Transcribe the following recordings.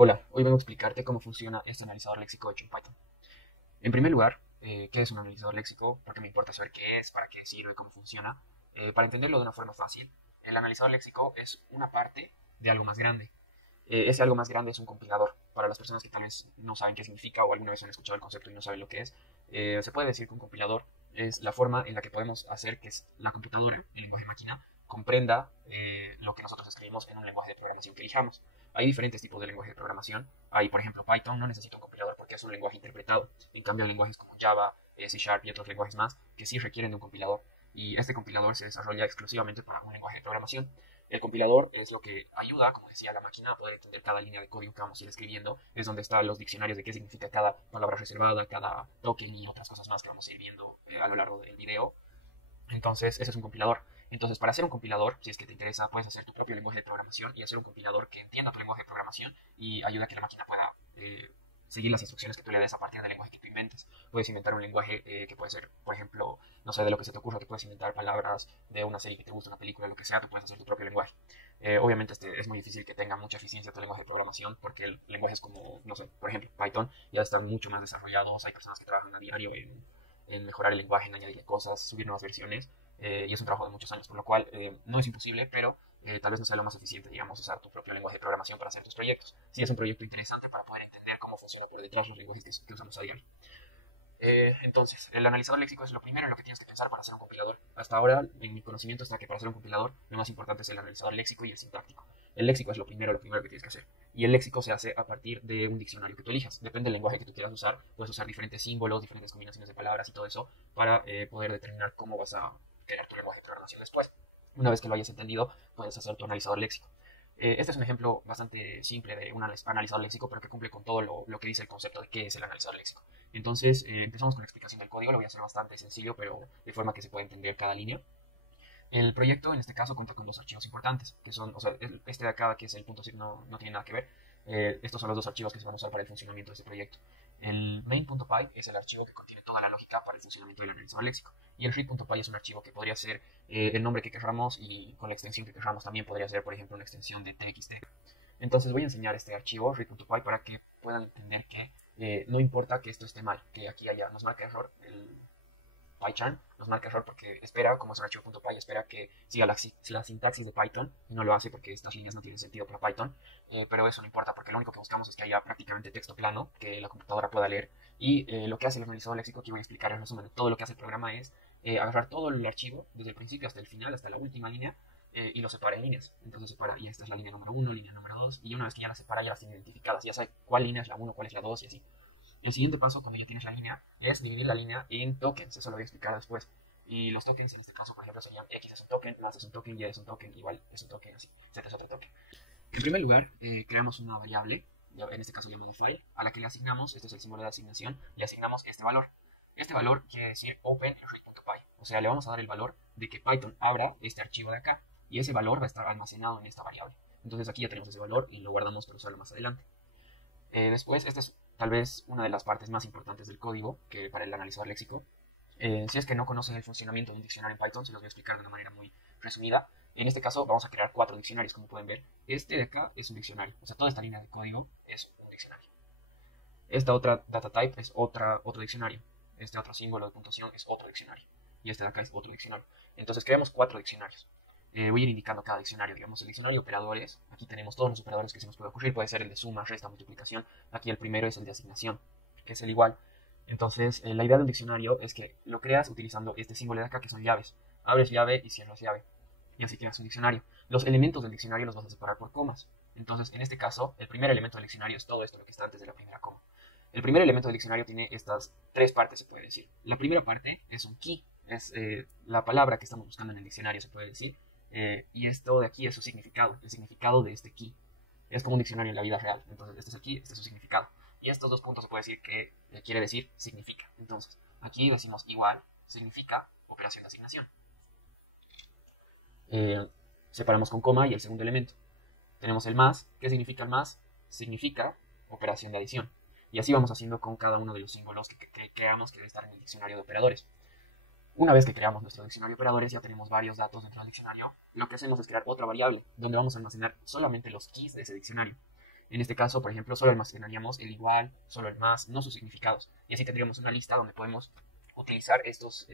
Hola, hoy vengo a explicarte cómo funciona este analizador léxico hecho en Python. En primer lugar, ¿qué es un analizador léxico? Porque me importa saber qué es, para qué sirve, cómo funciona. Para entenderlo de una forma fácil, el analizador léxico es una parte de algo más grande. Ese algo más grande es un compilador. Para las personas que tal vez no saben qué significa o alguna vez han escuchado el concepto y no saben lo que es, se puede decir que un compilador es la forma en la que podemos hacer que la computadora, el lenguaje máquina, comprenda lo que nosotros escribimos en un lenguaje de programación que elijamos. Hay diferentes tipos de lenguaje de programación. Hay, por ejemplo, Python no necesita un compilador porque es un lenguaje interpretado. En cambio, hay lenguajes como Java, C Sharp y otros lenguajes más que sí requieren de un compilador. Y este compilador se desarrolla exclusivamente para un lenguaje de programación. El compilador es lo que ayuda, como decía, a la máquina a poder entender cada línea de código que vamos a ir escribiendo. Es donde están los diccionarios de qué significa cada palabra reservada, cada token y otras cosas más que vamos a ir viendo a lo largo del video. Entonces, ese es un compilador. Entonces, para hacer un compilador, si es que te interesa, puedes hacer tu propio lenguaje de programación y hacer un compilador que entienda tu lenguaje de programación y ayuda a que la máquina pueda seguir las instrucciones que tú le des a partir del lenguaje que tú inventes. Puedes inventar un lenguaje que puede ser, por ejemplo, no sé, de lo que se te ocurra, te puedes inventar palabras de una serie que te gusta, una película, lo que sea, tú puedes hacer tu propio lenguaje. Obviamente es muy difícil que tenga mucha eficiencia tu lenguaje de programación porque el lenguaje es como, no sé, por ejemplo, Python ya están mucho más desarrollados, hay personas que trabajan a diario en mejorar el lenguaje, en añadirle cosas, subir nuevas versiones, y es un trabajo de muchos años, por lo cual no es imposible, pero tal vez no sea lo más eficiente, digamos, usar tu propio lenguaje de programación para hacer tus proyectos. Sí es un proyecto interesante para poder entender cómo funciona por detrás los lenguajes que usamos a diario. Entonces, el analizador léxico es lo primero en lo que tienes que pensar para hacer un compilador. Hasta ahora, en mi conocimiento, está que para hacer un compilador, lo más importante es el analizador léxico y el sintáctico. El léxico es lo primero que tienes que hacer. Y el léxico se hace a partir de un diccionario que tú elijas. Depende del lenguaje que tú quieras usar, puedes usar diferentes símbolos, diferentes combinaciones de palabras y todo eso para poder determinar cómo vas a crear tu lenguaje de programación después. Una vez que lo hayas entendido, puedes hacer tu analizador léxico. Este es un ejemplo bastante simple de un analizador léxico, pero que cumple con todo lo que dice el concepto de qué es el analizador léxico. Entonces, empezamos con la explicación del código. Lo voy a hacer bastante sencillo, pero de forma que se pueda entender cada línea. El proyecto, en este caso, cuenta con dos archivos importantes, que son, o sea, este de acá, que es el punto .zip, no tiene nada que ver. Estos son los dos archivos que se van a usar para el funcionamiento de este proyecto. El main.py es el archivo que contiene toda la lógica para el funcionamiento del analizador léxico. Y el read.py es un archivo que podría ser el nombre que queramos y con la extensión que queramos también podría ser, por ejemplo, una extensión de txt. Entonces voy a enseñar este archivo, read.py, para que puedan entender que no importa que esto esté mal, que aquí nos marca error el PyCharm, nos marca error porque espera, como es un archivo .py, espera que siga la sintaxis de Python y no lo hace porque estas líneas no tienen sentido para Python, pero eso no importa porque lo único que buscamos es que haya prácticamente texto plano que la computadora pueda leer y lo que hace el analizador léxico, que voy a explicar en resumen, todo lo que hace el programa es agarrar todo el archivo desde el principio hasta el final, hasta la última línea, y lo separa en líneas. Entonces separa, y esta es la línea número 1, línea número 2, y una vez que ya las separa, ya las tiene identificadas, ya sabe cuál línea es la 1, cuál es la 2 y así. El siguiente paso, cuando ya tienes la línea, es dividir la línea en tokens. Eso lo voy a explicar después. Y los tokens, en este caso, por ejemplo, serían X es un token, más es un token, Y es un token, igual es un token, así, Z es otro token. En primer lugar, creamos una variable, en este caso llamada file, a la que le asignamos, este es el símbolo de asignación, le asignamos este valor. Este valor quiere decir open read.py. O sea, le vamos a dar el valor de que Python abra este archivo de acá. Y ese valor va a estar almacenado en esta variable. Entonces aquí ya tenemos ese valor y lo guardamos para usarlo más adelante. Después, esta es tal vez una de las partes más importantes del código que para el analizador léxico. Si es que no conocen el funcionamiento de un diccionario en Python, se los voy a explicar de una manera muy resumida. En este caso vamos a crear 4 diccionarios, como pueden ver. Este de acá es un diccionario, o sea, toda esta línea de código es un diccionario. Esta otra data type es otro diccionario. Este otro símbolo de puntuación es otro diccionario. Y este de acá es otro diccionario. Entonces creamos 4 diccionarios. Voy a ir indicando cada diccionario. Digamos, el diccionario de operadores, aquí tenemos todos los operadores que se nos puede ocurrir. Puede ser el de suma, resta, multiplicación. Aquí el primero es el de asignación, que es el igual. Entonces, la idea de un diccionario es que lo creas utilizando este símbolo de acá, que son llaves. Abres llave y cierras llave. Y así creas un diccionario. Los elementos del diccionario los vas a separar por comas. Entonces, en este caso, el primer elemento del diccionario es todo esto, lo que está antes de la primera coma. El primer elemento del diccionario tiene estas 3 partes, se puede decir. La primera parte es un key, es la palabra que estamos buscando en el diccionario, se puede decir. Y esto de aquí es su significado, el significado de este key. Es como un diccionario en la vida real. Entonces, este es el key, este es su significado. Y estos 2 puntos se puede decir que quiere decir significa. Entonces, aquí decimos igual, significa operación de asignación. Separamos con coma y el segundo elemento. Tenemos el más. ¿Qué significa el más? Significa operación de adición. Y así vamos haciendo con cada uno de los símbolos que creamos que debe estar en el diccionario de operadores. Una vez que creamos nuestro diccionario de operadores, ya tenemos varios datos dentro del diccionario. Lo que hacemos es crear otra variable, donde vamos a almacenar solamente los keys de ese diccionario. En este caso, por ejemplo, solo almacenaríamos el igual, solo el más, no sus significados. Y así tendríamos una lista donde podemos utilizar estos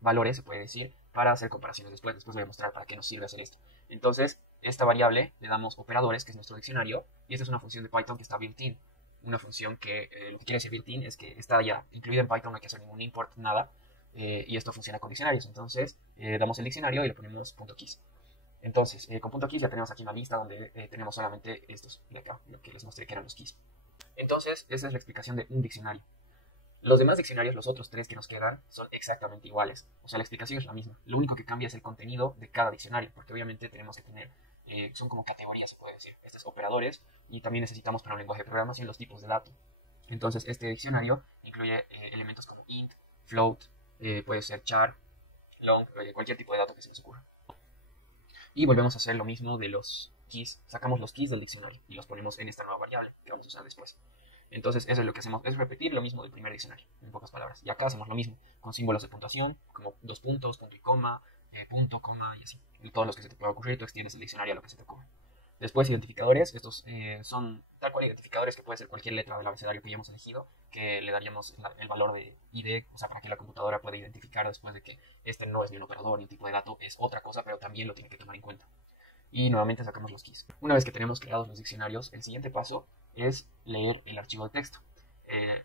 valores, se puede decir, para hacer comparaciones después. Después voy a mostrar para qué nos sirve hacer esto. Entonces, esta variable le damos operadores, que es nuestro diccionario, y esta es una función de Python que está built-in. Una función que lo que quiere decir built-in es que está ya incluida en Python, no hay que hacer ningún import, nada. Y esto funciona con diccionarios. Entonces, damos el diccionario y le ponemos .keys. Entonces, con .keys ya tenemos aquí una lista donde tenemos solamente estos de acá, lo que les mostré que eran los keys. Entonces, esa es la explicación de un diccionario. Los demás diccionarios, los otros tres que nos quedan, son exactamente iguales. O sea, la explicación es la misma. Lo único que cambia es el contenido de cada diccionario, porque obviamente tenemos que tener, son como categorías, se puede decir, estos operadores, y también necesitamos para un lenguaje de programación los tipos de datos. Entonces, este diccionario incluye elementos como int, float, puede ser char, long, cualquier tipo de dato que se nos ocurra. Y volvemos a hacer lo mismo de los keys. Sacamos los keys del diccionario y los ponemos en esta nueva variable que vamos a usar después. Entonces, eso es lo que hacemos, es repetir lo mismo del primer diccionario, en pocas palabras. Y acá hacemos lo mismo, con símbolos de puntuación, como dos puntos, punto y coma, punto, coma y así. Y todos los que se te pueda ocurrir, tú extiendes el diccionario a lo que se te ocurra. Después, identificadores. Estos son tal cual identificadores que puede ser cualquier letra del abecedario que hayamos elegido, que le daríamos el valor de ID, o sea, para que la computadora pueda identificar después de que este no es ni un operador ni un tipo de dato, es otra cosa, pero también lo tiene que tomar en cuenta. Y nuevamente sacamos los keys. Una vez que tenemos creados los diccionarios, el siguiente paso es leer el archivo de texto.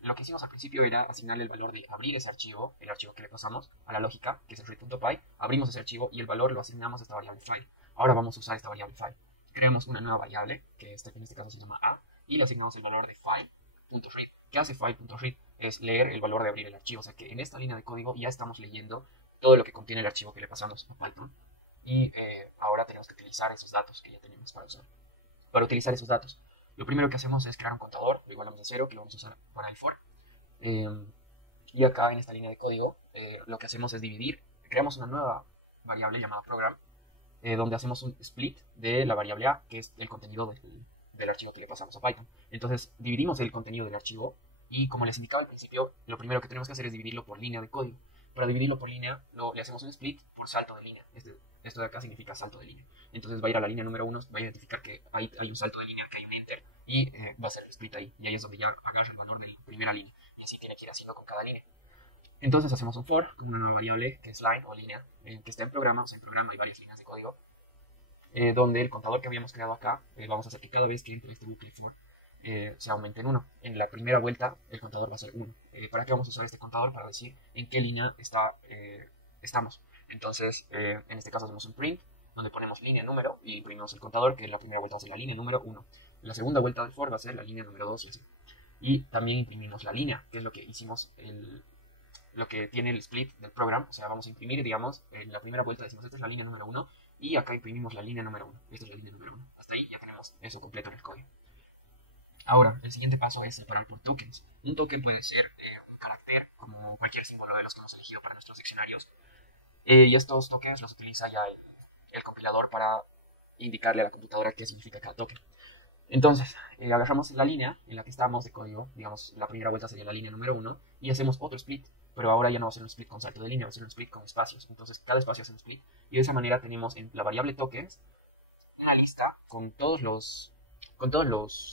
Lo que hicimos al principio era asignarle el valor de abrir ese archivo, el archivo que le pasamos a la lógica, que es el read.py, abrimos ese archivo y el valor lo asignamos a esta variable file. Ahora vamos a usar esta variable file. Creamos una nueva variable, que en este caso se llama a, y le asignamos el valor de file.read. ¿Qué hace file.read? Es leer el valor de abrir el archivo, o sea que en esta línea de código ya estamos leyendo todo lo que contiene el archivo que le pasamos a Python. Y ahora tenemos que utilizar esos datos que ya tenemos para usar. Para utilizar esos datos, lo primero que hacemos es crear un contador, lo igualamos a 0, que lo vamos a usar para el for. Y acá en esta línea de código, lo que hacemos es dividir, creamos una nueva variable llamada program, donde hacemos un split de la variable a, que es el contenido del archivo que le pasamos a Python. Entonces, dividimos el contenido del archivo y, como les indicaba al principio, lo primero que tenemos que hacer es dividirlo por línea de código. Para dividirlo por línea, le hacemos un split por salto de línea. Esto de acá significa salto de línea. Entonces va a ir a la línea número 1, va a identificar que hay un salto de línea, que hay un enter, y va a hacer el split ahí. Y ahí es donde ya agarra el valor de la primera línea. Y así tiene que ir haciendo con cada línea. Entonces hacemos un for con una nueva variable que es line o línea, que está en programa. O sea, en programa hay varias líneas de código, donde el contador que habíamos creado acá, vamos a hacer que cada vez que entre este bucle for, se aumente en 1. En la primera vuelta el contador va a ser 1. ¿Para qué vamos a usar este contador? Para decir en qué línea estamos. Entonces, en este caso hacemos un print, donde ponemos línea número y imprimimos el contador, que en la primera vuelta va a ser la línea número 1. La segunda vuelta del for va a ser la línea número 2 y así. Y también imprimimos la línea, que es lo que hicimos, lo que tiene el split del programa. O sea, vamos a imprimir, digamos, en la primera vuelta decimos esta es la línea número 1 y acá imprimimos la línea número 1. Esta es la línea número 1. Hasta ahí ya tenemos eso completo en el código. Ahora, el siguiente paso es separar por tokens. Un token puede ser un carácter, como cualquier símbolo de los que hemos elegido para nuestros diccionarios. Y estos tokens los utiliza ya el compilador para indicarle a la computadora qué significa cada token. Entonces, agarramos la línea en la que estamos de código, digamos, la primera vuelta sería la línea número 1, y hacemos otro split, pero ahora ya no va a ser un split con salto de línea, va a ser un split con espacios. Entonces, cada espacio hace un split, y de esa manera tenemos en la variable tokens una lista con todos los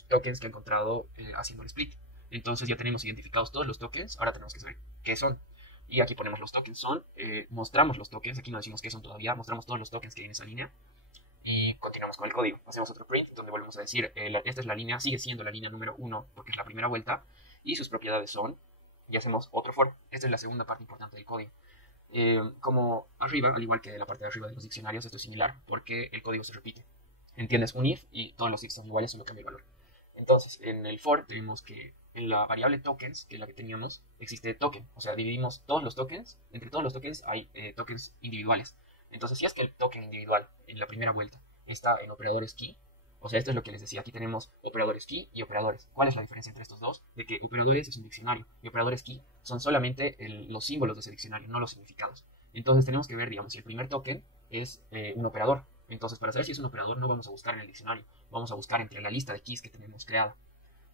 tokens que ha encontrado haciendo el split. Entonces ya tenemos identificados todos los tokens, ahora tenemos que saber qué son. Y aquí ponemos los tokens son, mostramos los tokens, aquí no decimos qué son todavía, mostramos todos los tokens que hay en esa línea. Y continuamos con el código. Hacemos otro print donde volvemos a decir, esta es la línea, sigue siendo la línea número 1 porque es la primera vuelta. Y sus propiedades son, y hacemos otro for. Esta es la segunda parte importante del código. Como arriba, al igual que la parte de arriba de los diccionarios, esto es similar porque el código se repite. Entiendes un if y todos los if son iguales, solo cambia el valor. Entonces, en el for tenemos que en la variable tokens, que es la que teníamos, existe token. O sea, dividimos todos los tokens, entre todos los tokens hay tokens individuales. Entonces, si es que el token individual en la primera vuelta está en operadores key, o sea, esto es lo que les decía, aquí tenemos operadores key y operadores. ¿Cuál es la diferencia entre estos dos? De que operadores es un diccionario y operadores key son solamente los símbolos de ese diccionario, no los significados. Entonces tenemos que ver, digamos, si el primer token es un operador. Entonces, para saber si es un operador, no vamos a buscar en el diccionario, vamos a buscar entre la lista de keys que tenemos creada.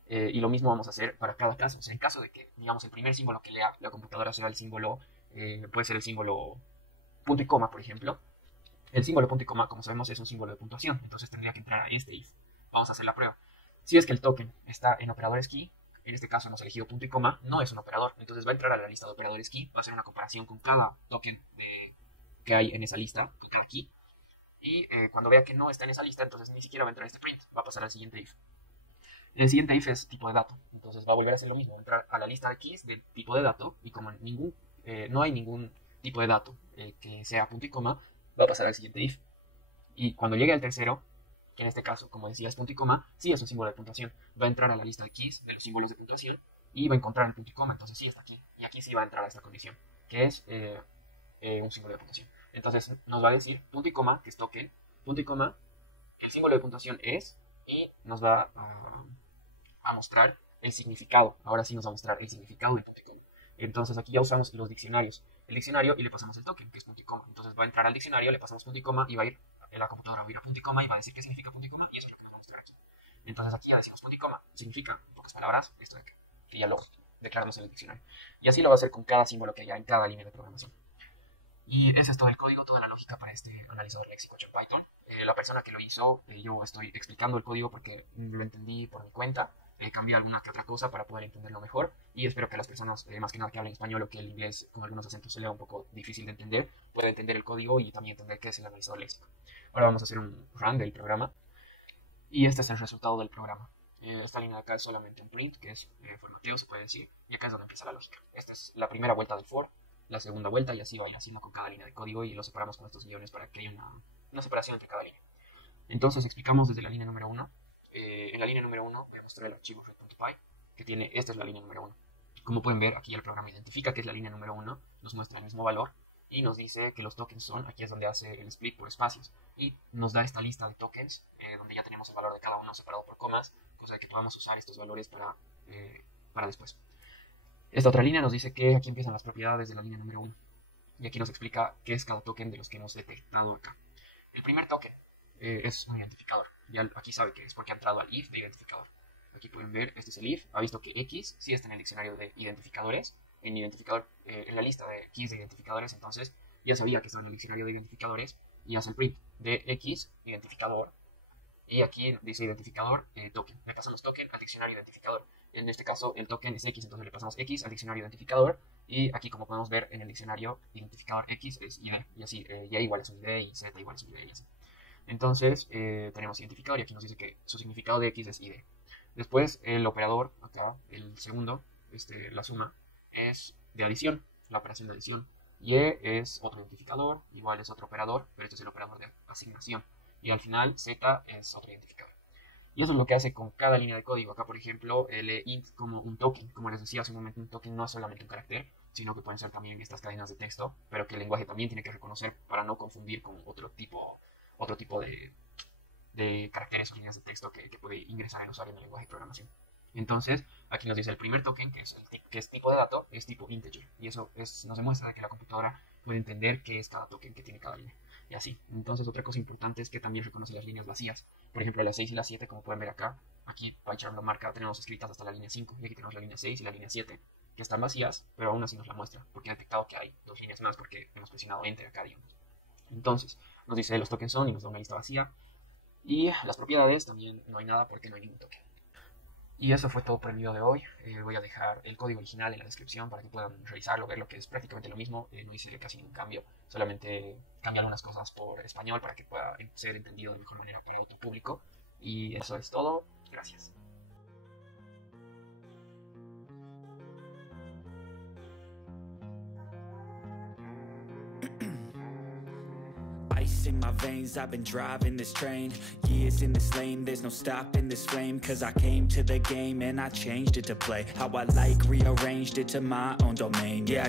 Y lo mismo vamos a hacer para cada caso. O sea, en caso de que, digamos, el primer símbolo que lea la computadora sea el símbolo, puede ser el símbolo punto y coma, por ejemplo. El símbolo punto y coma, como sabemos, es un símbolo de puntuación. Entonces tendría que entrar a este if vamos a hacer la prueba. Si es que el token está en operadores key, en este caso hemos elegido punto y coma, no es un operador. Entonces va a entrar a la lista de operadores key, va a hacer una comparación con cada token que hay en esa lista, con cada key. Y cuando vea que no está en esa lista, entonces ni siquiera va a entrar este print, va a pasar al siguiente if. El siguiente if es tipo de dato, entonces va a volver a hacer lo mismo, va a entrar a la lista de keys del tipo de dato, y como no hay ningún tipo de dato que sea punto y coma, va a pasar al siguiente if. Y cuando llegue al tercero, que en este caso, como decía, es punto y coma, sí es un símbolo de puntuación. Va a entrar a la lista de keys de los símbolos de puntuación y va a encontrar el punto y coma, entonces sí está aquí. Y aquí sí va a entrar a esta condición, que es un símbolo de puntuación. Entonces nos va a decir punto y coma, que es token, punto y coma, el símbolo de puntuación es, y nos va a mostrar el significado. Ahora sí nos va a mostrar el significado de punto y coma. Entonces aquí ya usamos los diccionarios. El diccionario y le pasamos el token, que es punto y coma. Entonces va a entrar al diccionario, le pasamos punto y coma y va a ir en la computadora, va a ir a punto y coma y va a decir qué significa punto y coma, y eso es lo que nos va a mostrar aquí. Entonces aquí ya decimos punto y coma, significa, en pocas palabras, esto de acá, que ya lo declaramos en el diccionario. Y así lo va a hacer con cada símbolo que haya en cada línea de programación. Y ese es todo el código, toda la lógica para este analizador léxico en Python. La persona que lo hizo, yo estoy explicando el código porque lo entendí por mi cuenta. Cambié alguna que otra cosa para poder entenderlo mejor, y espero que las personas, más que nada que hablen español o que el inglés con algunos acentos se lea un poco difícil de entender, puedan entender el código y también entender qué es el analizador léxico. Ahora vamos a hacer un run del programa, y este es el resultado del programa. Esta línea de acá es solamente un print, que es formateo, se puede decir, y acá es donde empieza la lógica. Esta es la primera vuelta del for, la segunda vuelta, y así va a ir haciendo con cada línea de código, y lo separamos con estos guiones para que haya una separación entre cada línea. Entonces explicamos desde la línea número 1. En la línea número 1 voy a mostrar el archivo red.py, que tiene, esta es la línea número 1. Como pueden ver, aquí el programa identifica que es la línea número 1, nos muestra el mismo valor, y nos dice que los tokens son, aquí es donde hace el split por espacios, y nos da esta lista de tokens, donde ya tenemos el valor de cada uno separado por comas, cosa de que podamos usar estos valores para después. Esta otra línea nos dice que aquí empiezan las propiedades de la línea número 1, y aquí nos explica qué es cada token de los que hemos detectado acá. El primer token es un identificador. Ya aquí sabe que es porque ha entrado al if de identificador. Aquí pueden ver, este es el if. Ha visto que X sí está en el diccionario de identificadores, en la lista de keys de identificadores. Entonces ya sabía que estaba en el diccionario de identificadores y hace el print de X identificador. Y aquí dice identificador token. Le pasamos token al diccionario identificador. En este caso el token es X, entonces le pasamos X al diccionario identificador. Y aquí, como podemos ver, en el diccionario identificador X es ID. Y así Y igual es un ID y Z igual es un ID y así. Entonces tenemos identificador y aquí nos dice que su significado de X es ID. Después el operador, acá el segundo, la suma, es de adición, la operación de adición. Y es otro identificador, igual es otro operador, pero este es el operador de asignación. Y al final Z es otro identificador. Y eso es lo que hace con cada línea de código. Acá, por ejemplo, lee int como un token. Como les decía hace un momento, un token no es solamente un carácter, sino que pueden ser también estas cadenas de texto, pero que el lenguaje también tiene que reconocer para no confundir con otro tipo de caracteres o líneas de texto que puede ingresar el usuario en el lenguaje de programación. Entonces, aquí nos dice el primer token, que es tipo de dato, es tipo integer. Y eso nos demuestra que la computadora puede entender qué es cada token que tiene cada línea. Y así. Entonces, otra cosa importante es que también reconoce las líneas vacías. Por ejemplo, las 6 y las 7, como pueden ver acá, aquí PyCharm lo marca, tenemos escritas hasta la línea 5. Y aquí tenemos la línea 6 y la línea 7, que están vacías, pero aún así nos la muestra, porque ha detectado que hay dos líneas más, porque hemos presionado Enter acá, digamos. Entonces, nos dice los tokens son y nos da una lista vacía. Y las propiedades también no hay nada porque no hay ningún token. Y eso fue todo por el video de hoy. Voy a dejar el código original en la descripción para que puedan revisarlo, ver lo que es prácticamente lo mismo. No hice casi ningún cambio, solamente cambié algunas cosas por español para que pueda ser entendido de mejor manera para otro público. Y eso es todo. Gracias. Ice in my veins, I've been driving this train. Years in this lane, there's no stopping this flame. Cause I came to the game and I changed it to play how I like, rearranged it to my own domain. Yeah.